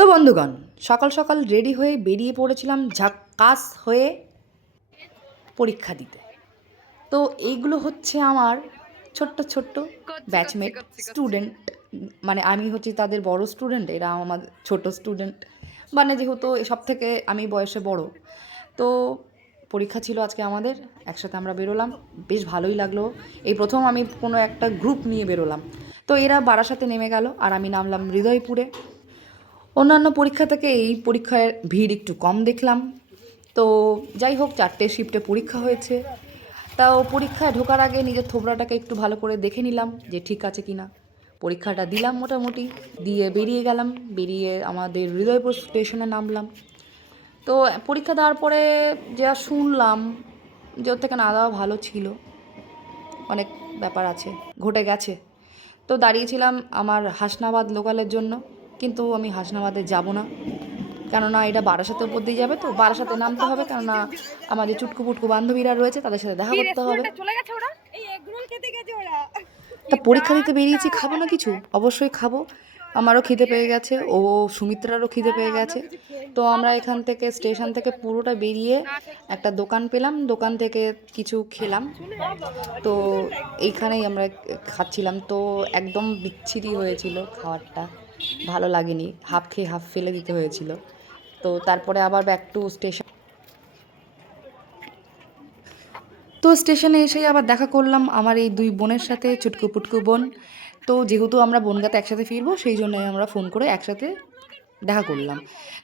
তো বন্ধুগণ, সকাল সকাল রেডি হয়ে বেরিয়ে পড়েছিলাম ঝাক্কাস হয়ে পরীক্ষা দিতে। তো এইগুলো হচ্ছে আমার ছোট্ট ছোট্ট ব্যাচমেট স্টুডেন্ট, মানে আমি হচ্ছি তাদের বড় স্টুডেন্ট, এরা আমার ছোট স্টুডেন্ট, মানে যেহেতু সব থেকে আমি বয়সে বড়। তো পরীক্ষা ছিল আজকে আমাদের, একসাথে আমরা বেরোলাম, বেশ ভালোই লাগলো। এই প্রথম আমি কোনো একটা গ্রুপ নিয়ে বেরোলাম। তো এরা বারাসাতে নেমে গেল আর আমি নামলাম হৃদয়পুরে। অন্যান্য পরীক্ষা থেকে এই পরীক্ষায় ভিড় একটু কম দেখলাম। তো যাই হোক, 4টে শিফটে পরীক্ষা হয়েছে। তাও পরীক্ষায় ঢোকার আগে নিজের থোবড়াটাকে একটু ভালো করে দেখে নিলাম যে ঠিক আছে কি না। পরীক্ষাটা দিলাম মোটামুটি, দিয়ে বেরিয়ে গেলাম। বেরিয়ে আমাদের হৃদয়পুর স্টেশনে নামলাম। তো পরীক্ষা দেওয়ার পরে যা শুনলাম যে ওর থেকে না দেওয়া ভালো ছিল, অনেক ব্যাপার আছে, ঘটে গেছে। তো দাঁড়িয়েছিলাম আমার হাসনাবাদ লোকালের জন্য, কিন্তু আমি হাসনাবাদে যাব না, কেননা এটা বারাসাতের উপর দিয়ে যাবে, তো বারাসাতে নামতে হবে, কেননা আমাদের চুটকু পুটকু বান্ধবীরা রয়েছে, তাদের সাথে দেখা করতে হবে। তা পরীক্ষা দিতে বেরিয়েছি, খাবো না কিছু? অবশ্যই খাবো, আমারও খিদে পেয়ে গেছে, ও সুমিত্রারও খিদে পেয়ে গেছে। তো আমরা এখান থেকে স্টেশন থেকে পুরোটা বেরিয়ে একটা দোকান পেলাম, দোকান থেকে কিছু খেলাম। তো এইখানেই আমরা খাচ্ছিলাম। তো একদম বিচ্ছিরি হয়েছিল খাবারটা, ভালো লাগেনি, হাফ খেয়ে হাফ ফেলে দিতে হয়েছিল। তো তারপরে আবার ব্যাক টু স্টেশন। তো স্টেশনে এসেই আবার দেখা করলাম আমার এই দুই বোনের সাথে, চুটকু পুটকু বোন। তো যেহেতু আমরা বনগাঁতে একসাথে ফিরবো, সেই জন্যই আমরা ফোন করে একসাথে দেখা করলাম।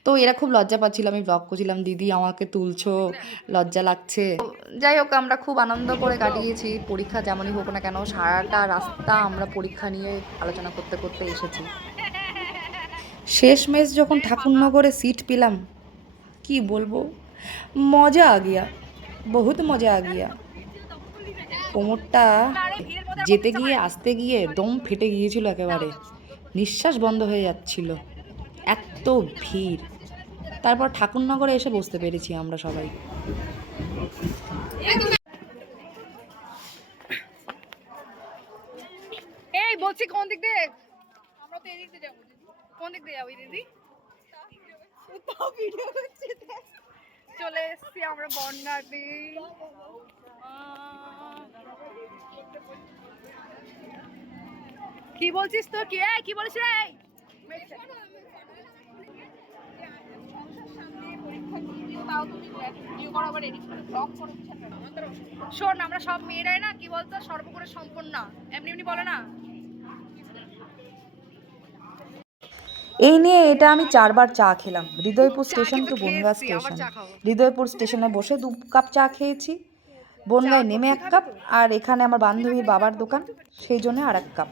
তো এরা খুব লজ্জা পাচ্ছিল, আমি ব্লগ করছিলাম, দিদি আমাকে তুলছো, লজ্জা লাগছে। যাই হোক, আমরা খুব আনন্দ করে কাটিয়েছি পরীক্ষা, যেমনই হোক না কেন। সারাটা রাস্তা আমরা পরীক্ষা নিয়ে আলোচনা করতে করতে এসেছি। শেষমেশ যখন ঠাকুরনগরে সিট পেলাম, কি বলবো, মজা আ গিয়া, বহুত মজা আ গিয়া। কোমরটা যেতে গিয়ে আসতে গিয়ে দম ফেটে গিয়েছিল একেবারে, নিঃশ্বাস বন্ধ হয়ে যাচ্ছিল, এত ভিড়। তারপর ঠাকুরনগরে এসে বসতে পেরেছি আমরা সবাই। এই বলছি কোন দিক দিয়ে? আমরা তো এদিক দিয়ে যাবো। কোন দিক দিয়ে যাবো দিদি? ভিডিও করছি, চলে এসেছি আমরা বনগাঁতে। কি বলছিস তো? কি বলিস রে? শোন, আমরা সব মেয়েরাই না, কি বলতো, সর্বগুণে সম্পন্ন, এমনি এমনি বলে না। এই নিয়ে এটা আমি 4বার চা খেলাম, Hridaypur station to Bongaon station. Hridaypur স্টেশনে বসে 2 কাপ চা খেয়েছি, বনগাঁয় নেমে 1 কাপ, আর এখানে আমার বান্ধবীর বাবার দোকান, সেই জন্য আর 1 কাপ।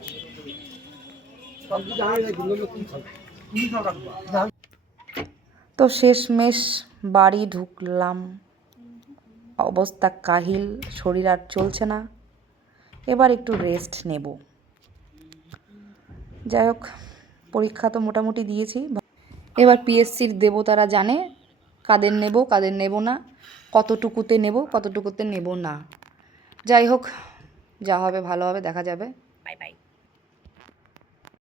তো শেষমেশ বাড়ি ঢুকলাম, অবস্থা কাহিল, শরীর আর চলছে না, এবার একটু রেস্ট নেব। যাই হোক, পরীক্ষা তো মোটামুটি দিয়েছি, এবার পিএসসির দেবো, তারা জানে কাদের নেব কাদের নেব না, কতটুকুতে নেব কতটুকুতে নেব না। যাই হোক, যা হবে ভালো হবে, দেখা যাবে। Bye bye.